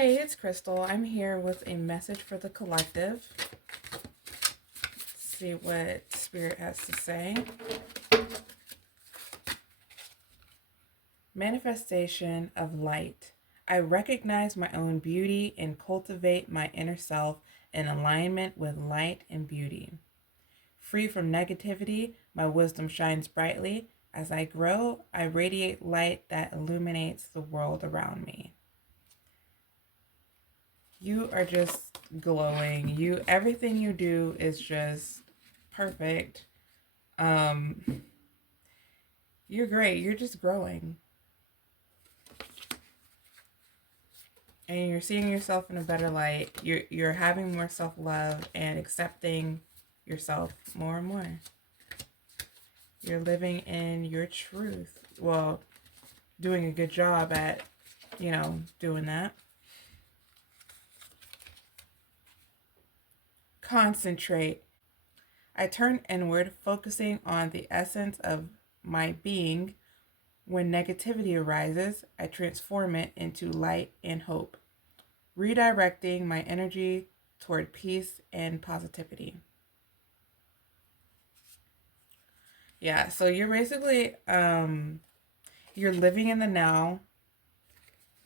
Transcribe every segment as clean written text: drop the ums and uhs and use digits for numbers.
Hey, it's Crystal. I'm here with a message for the collective. Let's see what Spirit has to say. Manifestation of light. I recognize my own beauty and cultivate my inner self in alignment with light and beauty. Free from negativity, my wisdom shines brightly. As I grow, I radiate light that illuminates the world around me. You are just glowing. Everything you do is just perfect. Um you're great. You're just growing. And you're seeing yourself in a better light. You're having more self-love and accepting yourself more and more. You're living in your truth. Well, doing a good job at, doing that. Concentrate. I turn inward, focusing on the essence of my being. When negativity arises, I transform it into light and hope, redirecting my energy toward peace and positivity. Yeah, so you're basically you're living in the now,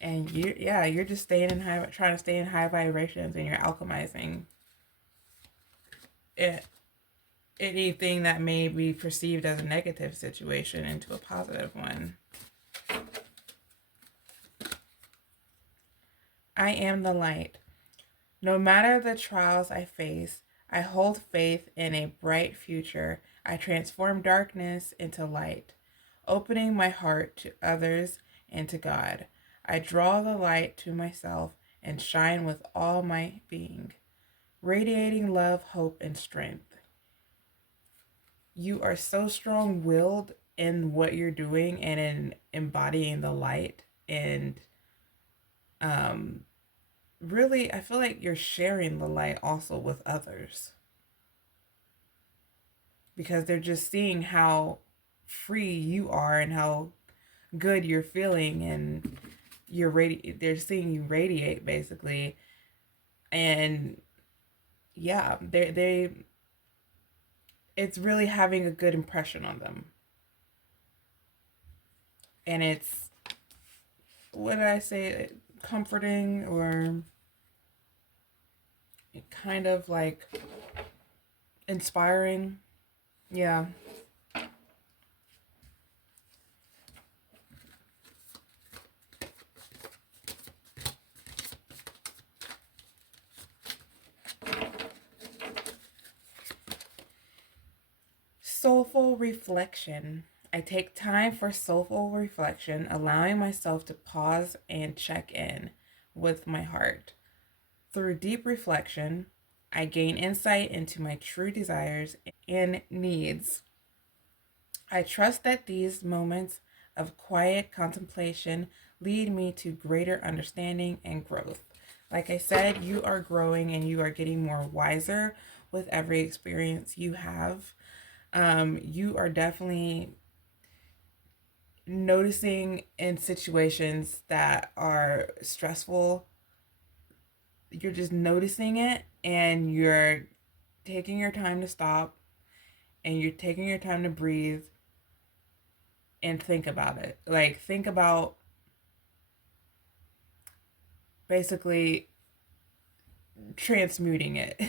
and you're just staying in high, trying to stay in high vibrations, and you're alchemizing it, anything that may be perceived as a negative situation into a positive one. I am the light. No matter the trials I face, I hold faith in a bright future. I transform darkness into light, opening my heart to others and to God. I draw the light to myself and shine with all my being, radiating love, hope, and strength. You are so strong-willed in what you're doing and in embodying the light, and really, I feel like you're sharing the light also with others, because they're just seeing how free you are and how good you're feeling, and they're seeing you radiate basically. And yeah, they it's really having a good impression on them. And it's, what did I say, comforting, or kind of like inspiring. Yeah. Soulful reflection. I take time for soulful reflection, allowing myself to pause and check in with my heart. Through deep reflection, I gain insight into my true desires and needs. I trust that these moments of quiet contemplation lead me to greater understanding and growth. Like I said, you are growing and you are getting more wiser with every experience you have. You are definitely noticing in situations that are stressful, you're just noticing it, and you're taking your time to stop, and you're taking your time to breathe and think about it. Like, think about basically transmuting it.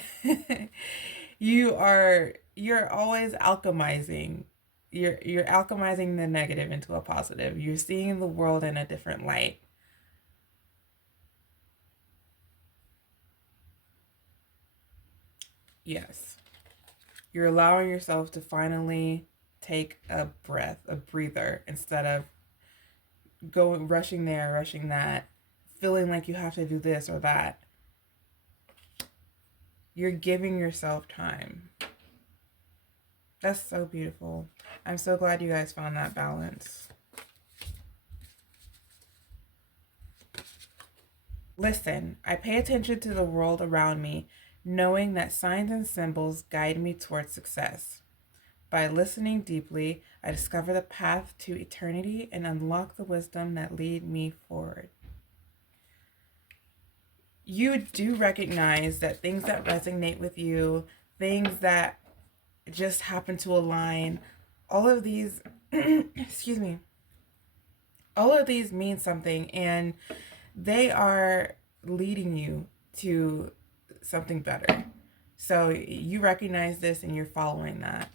You're always alchemizing. You're alchemizing the negative into a positive. You're seeing the world in a different light. Yes. You're allowing yourself to finally take a breath, a breather, instead of going rushing there, rushing that, feeling like you have to do this or that. You're giving yourself time. That's so beautiful. I'm so glad you guys found that balance. Listen, I pay attention to the world around me, knowing that signs and symbols guide me towards success. By listening deeply, I discover the path to eternity and unlock the wisdom that lead me forward. you do recognize that things that resonate with you, things that just happen to align, all of these, excuse me, all of these mean something, and they are leading you to something better. So you recognize this and you're following that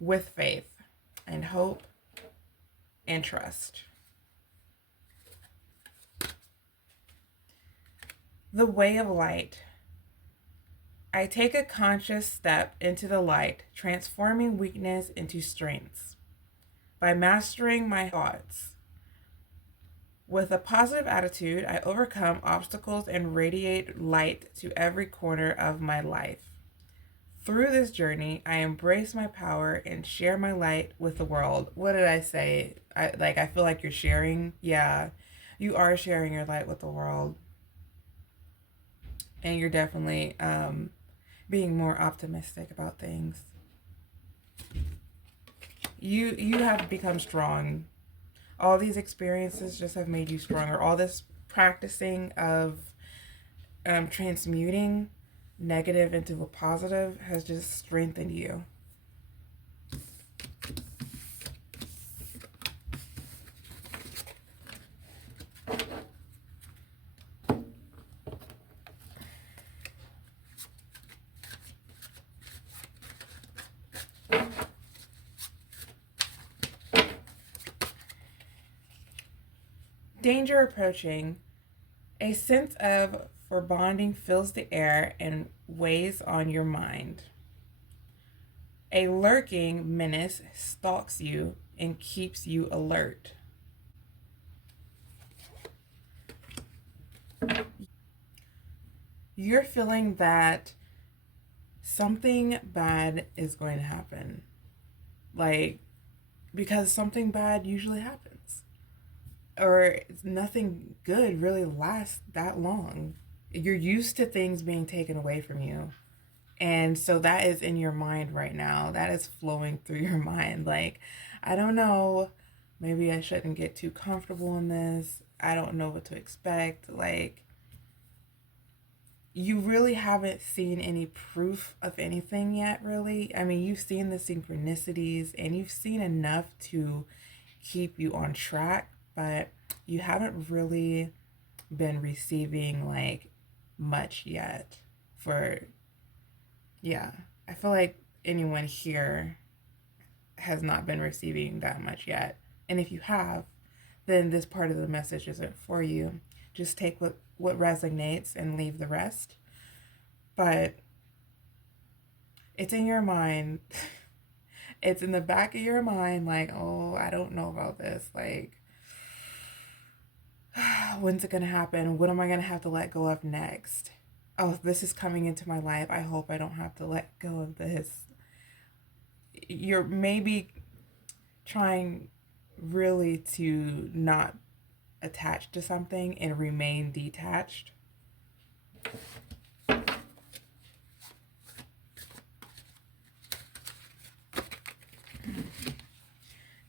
with faith and hope and trust. The way of light. I take a conscious step into the light, transforming weakness into strengths. By mastering my thoughts. With a positive attitude, I overcome obstacles and radiate light to every corner of my life. Through this journey, I embrace my power and share my light with the world. What did I say? I feel like you're sharing. Yeah, you are sharing your light with the world. And you're definitely being more optimistic about things. You have become strong. All these experiences just have made you stronger. All this practicing of transmuting negative into a positive has just strengthened you. Danger approaching. A sense of foreboding fills the air and weighs on your mind. A lurking menace stalks you and keeps you alert. You're feeling that something bad is going to happen. Like, because something bad usually happens. Or nothing good really lasts that long. You're used to things being taken away from you. And so that is in your mind right now. That is flowing through your mind. Like, I don't know. Maybe I shouldn't get too comfortable in this. I don't know what to expect. Like, you really haven't seen any proof of anything yet, really. I mean, you've seen the synchronicities and you've seen enough to keep you on track, but you haven't really been receiving like much yet for, yeah. I feel like anyone here has not been receiving that much yet. And if you have, then this part of the message isn't for you. Just take what resonates and leave the rest. But it's in your mind. It's in the back of your mind, like, oh, I don't know about this. Like, when's it going to happen? What am I going to have to let go of next? Oh, this is coming into my life. I hope I don't have to let go of this. You're maybe trying really to not attach to something and remain detached.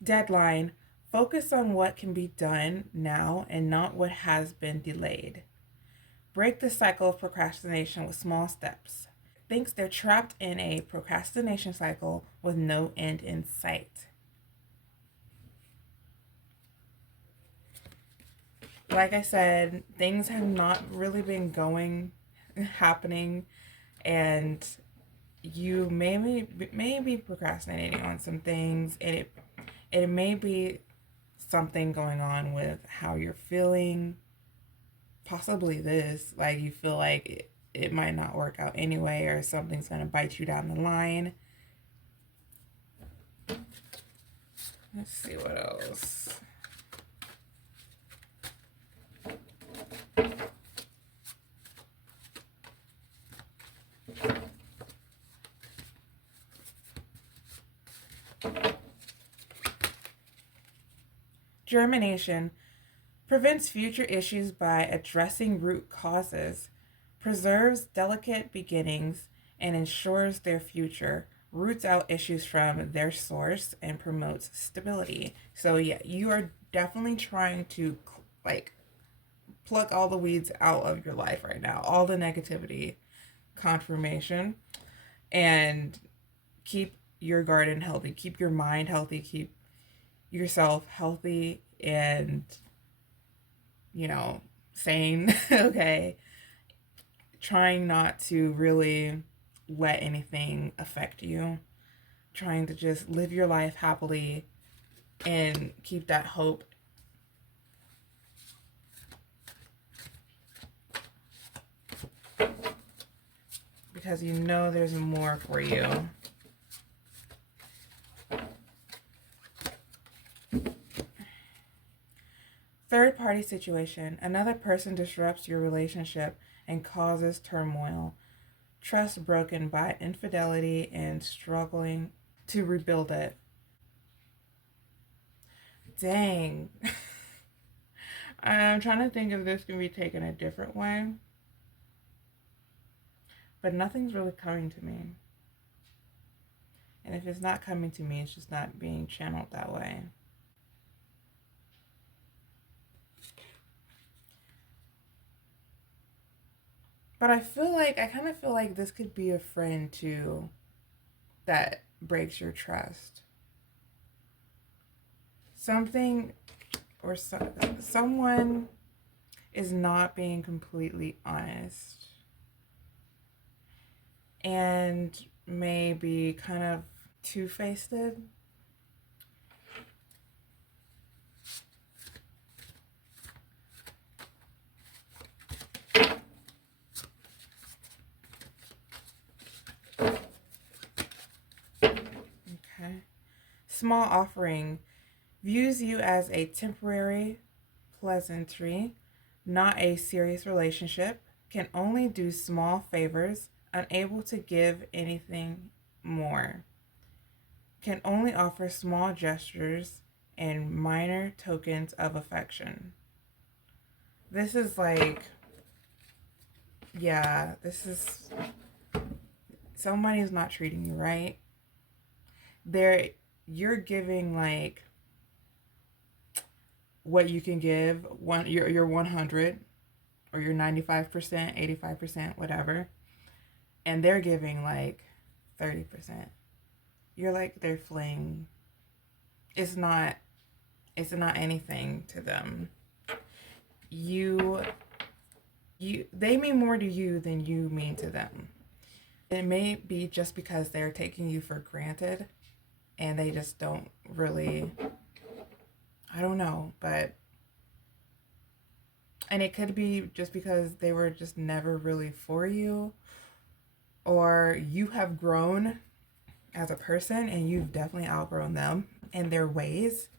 Deadline. Focus on what can be done now and not what has been delayed. Break the cycle of procrastination with small steps. Thinks they're trapped in a procrastination cycle with no end in sight. Like I said, things have not really been happening, and you may be procrastinating on some things, and it may be something going on with how you're feeling. Possibly this, like you feel like it might not work out anyway, or something's going to bite you down the line. Let's see what else. Germination prevents future issues by addressing root causes, preserves delicate beginnings, and ensures their future, roots out issues from their source, and promotes stability. So yeah, you are definitely trying to like pluck all the weeds out of your life right now, all the negativity, confirmation, and keep your garden healthy, keep your mind healthy, keep yourself healthy and, you know, sane, okay? Trying not to really let anything affect you, trying to just live your life happily and keep that hope. Because you know there's more for you. Third party situation. Another person disrupts your relationship and causes turmoil. Trust broken by infidelity and struggling to rebuild it. Dang. I'm trying to think if this can be taken a different way, but nothing's really coming to me. And if it's not coming to me, it's just not being channeled that way. But I kind of feel like this could be a friend too that breaks your trust. Something or someone is not being completely honest and maybe kind of two-faced. Okay. Small offering views you as a temporary pleasantry, not a serious relationship, can only do small favors, unable to give anything more, can only offer small gestures and minor tokens of affection. This is like, yeah, this is somebody who's not treating you right. You're giving like what you can give, your 100 or your 95%, 85%, whatever, and they're giving like 30%. You're like their fling. It's not anything to them. You they mean more to you than you mean to them. It may be just because they're taking you for granted and they just don't really, I don't know, but and it could be just because they were just never really for you, or you have grown as a person and you've definitely outgrown them and their ways.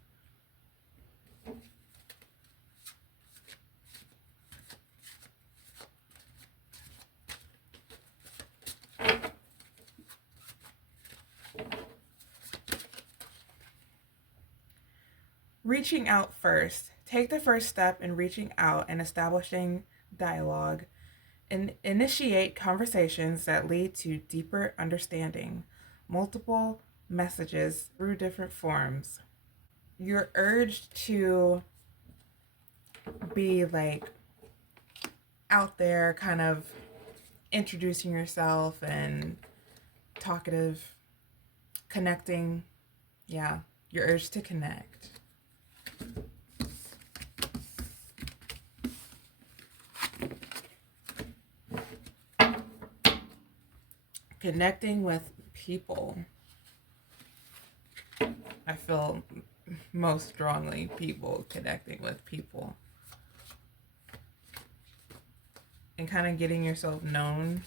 Reaching out first. Take the first step in reaching out and establishing dialogue, and initiate conversations that lead to deeper understanding. Multiple messages through different forms. You're urged to be like out there, kind of introducing yourself and talkative, connecting. Yeah, you're urged to connect. Connecting with people. I feel most strongly people, connecting with people. And kind of getting yourself known.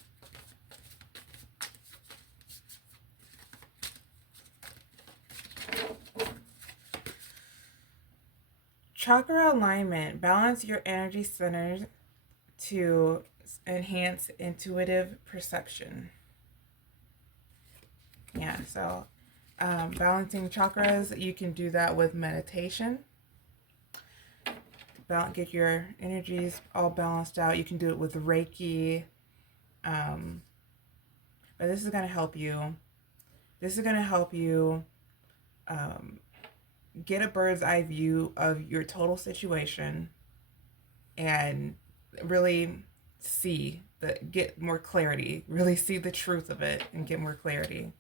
Chakra alignment. Balance your energy centers to enhance intuitive perception. Yeah, so balancing chakras, you can do that with meditation. Get your energies all balanced out. You can do it with Reiki. But this is going to help you. This is going to help you get a bird's eye view of your total situation. and really get more clarity, really see the truth of it and get more clarity.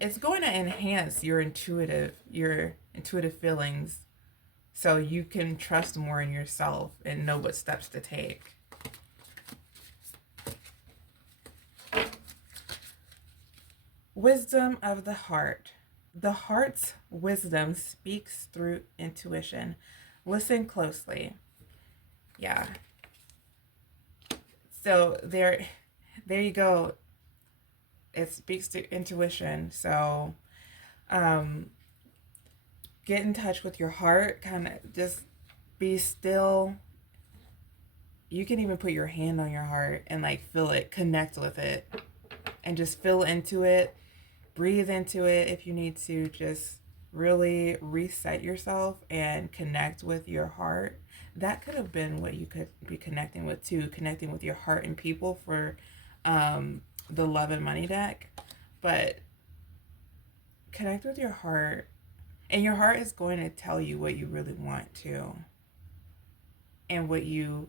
It's going to enhance your intuitive feelings, so you can trust more in yourself and know what steps to take. Wisdom of the heart. The heart's wisdom speaks through intuition. Listen closely. Yeah. So there you go. It speaks to intuition. So get in touch with your heart. Kind of just be still. You can even put your hand on your heart and like feel it, connect with it, and just feel into it. Breathe into it if you need to. Just really reset yourself and connect with your heart. That could have been what you could be connecting with too, connecting with your heart and people for the love and money deck. But connect with your heart, and your heart is going to tell you what you really want to, and what you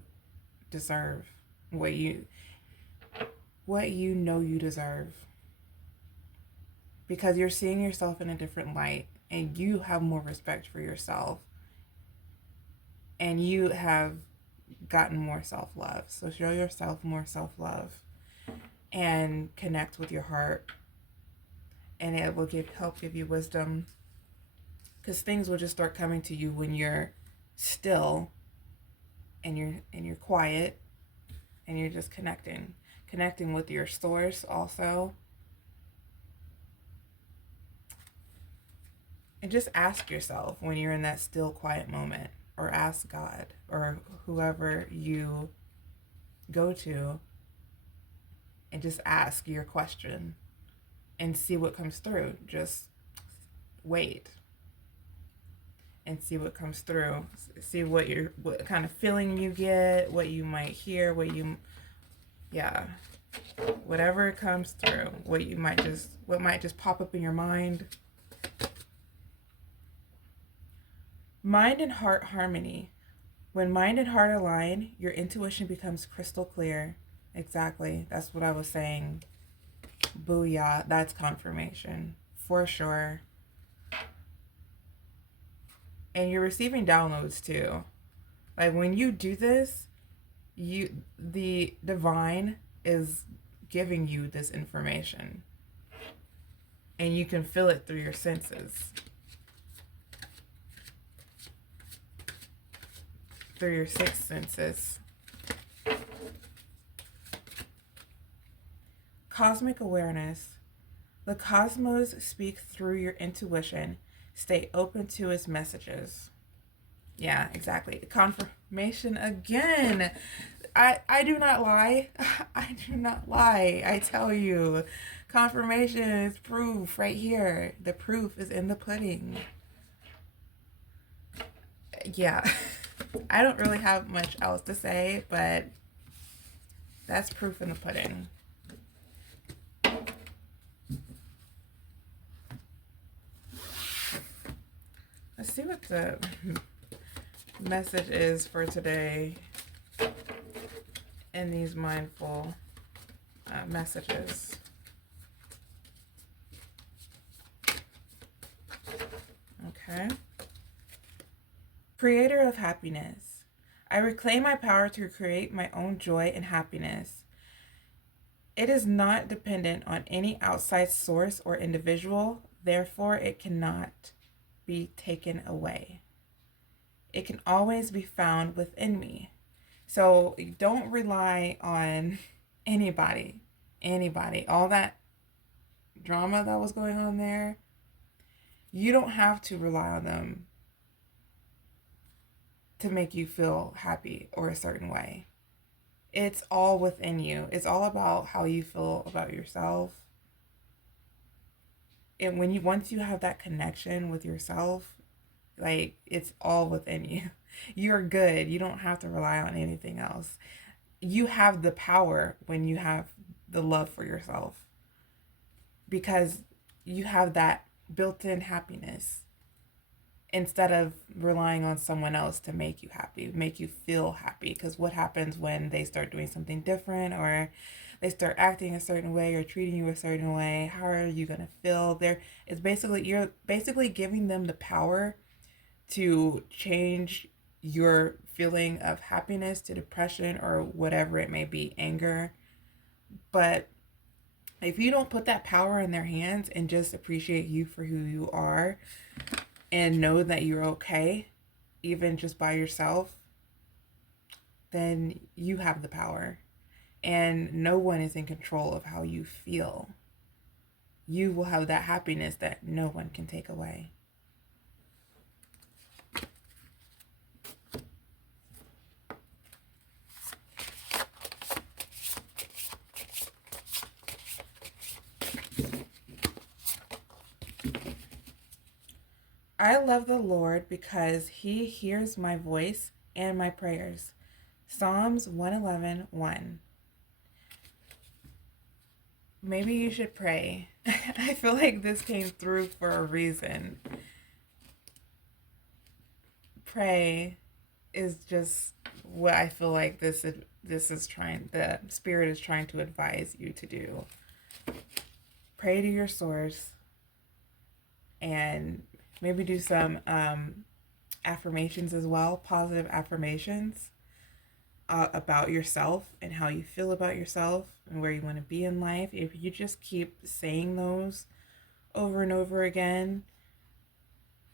deserve, what you know you deserve, because you're seeing yourself in a different light, and you have more respect for yourself, and you have gotten more self-love. So show yourself more self-love and connect with your heart, and it will help give you wisdom, because things will just start coming to you when you're still and you're quiet, and you're just connecting with your source also. And just ask yourself when you're in that still quiet moment, or ask God or whoever you go to, and just ask your question and see what comes through. Just wait and see what comes through. See what kind of feeling you get, what you might hear, whatever comes through, what might just pop up in your mind. Mind and heart harmony. When mind and heart align, your intuition becomes crystal clear. Exactly. That's what I was saying. Booyah. That's confirmation. For sure. And you're receiving downloads too. Like when you do this, the divine is giving you this information. And you can feel it through your senses. Through your sixth senses. Cosmic awareness. The cosmos speak through your intuition. Stay open to its messages. Yeah, exactly. Confirmation again. I do not lie. I do not lie. I tell you. Confirmation is proof right here. The proof is in the pudding. Yeah. I don't really have much else to say, but that's proof in the pudding. Let's see what the message is for today in these mindful messages. Okay. Creator of happiness. I reclaim my power to create my own joy and happiness. It is not dependent on any outside source or individual, therefore it cannot be taken away. It can always be found within me. So don't rely on anybody. All that drama that was going on there, you don't have to rely on them to make you feel happy or a certain way. It's all within you. It's all about how you feel about yourself. And once you have that connection with yourself, like, it's all within you. You're good. You don't have to rely on anything else. You have the power when you have the love for yourself. because you have that built-in happiness instead of relying on someone else to make you happy, make you feel happy. Because what happens when they start doing something different, or they start acting a certain way or treating you a certain way? How are you going to feel? You're basically giving them the power to change your feeling of happiness to depression or whatever it may be, anger. But if you don't put that power in their hands and just appreciate you for who you are and know that you're okay, even just by yourself, then you have the power. And no one is in control of how you feel. You will have that happiness that no one can take away. I love the Lord because he hears my voice and my prayers. Psalms 111:1. Maybe you should pray. I feel like this came through for a reason. Pray is just what I feel like the spirit is trying to advise you to do. Pray to your source and maybe do some affirmations as well, positive affirmations about yourself and how you feel about yourself and where you want to be in life. If you just keep saying those over and over again,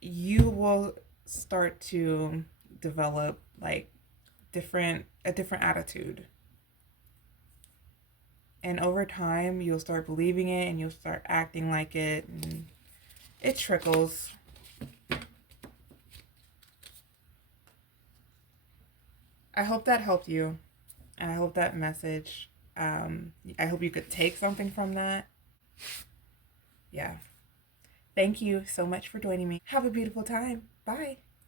you will start to develop like a different attitude. And over time, you'll start believing it and you'll start acting like it, and it trickles. I hope that helped you. And I hope that message, I hope you could take something from that. Yeah. Thank you so much for joining me. Have a beautiful time. Bye.